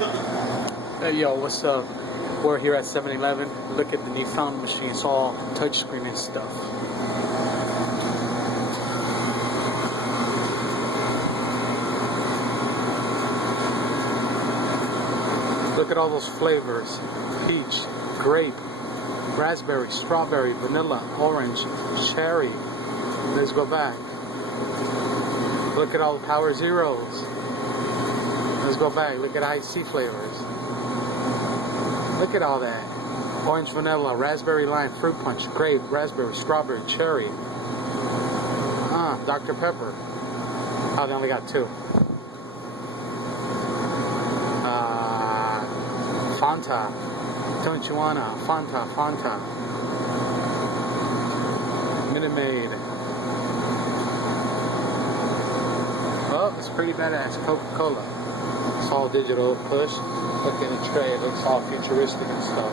Hey, yo, what's up? We're here at 7-Eleven. Look at the new fountain machine. It's all touchscreen and stuff. Look at all those flavors. Peach, grape, raspberry, strawberry, vanilla, orange, cherry. Let's go back. Look at all the Power Zeros. Let's go back. Look at IC flavors. Look at all that. Orange, vanilla, raspberry, lime, fruit punch, grape, raspberry, strawberry, cherry. Dr. Pepper. Oh, they only got two. Fanta. Don't you wanna? Fanta. Minute Maid. Oh, it's pretty badass. Coca-Cola. It's all digital push. Look in the tray. It looks all futuristic and stuff.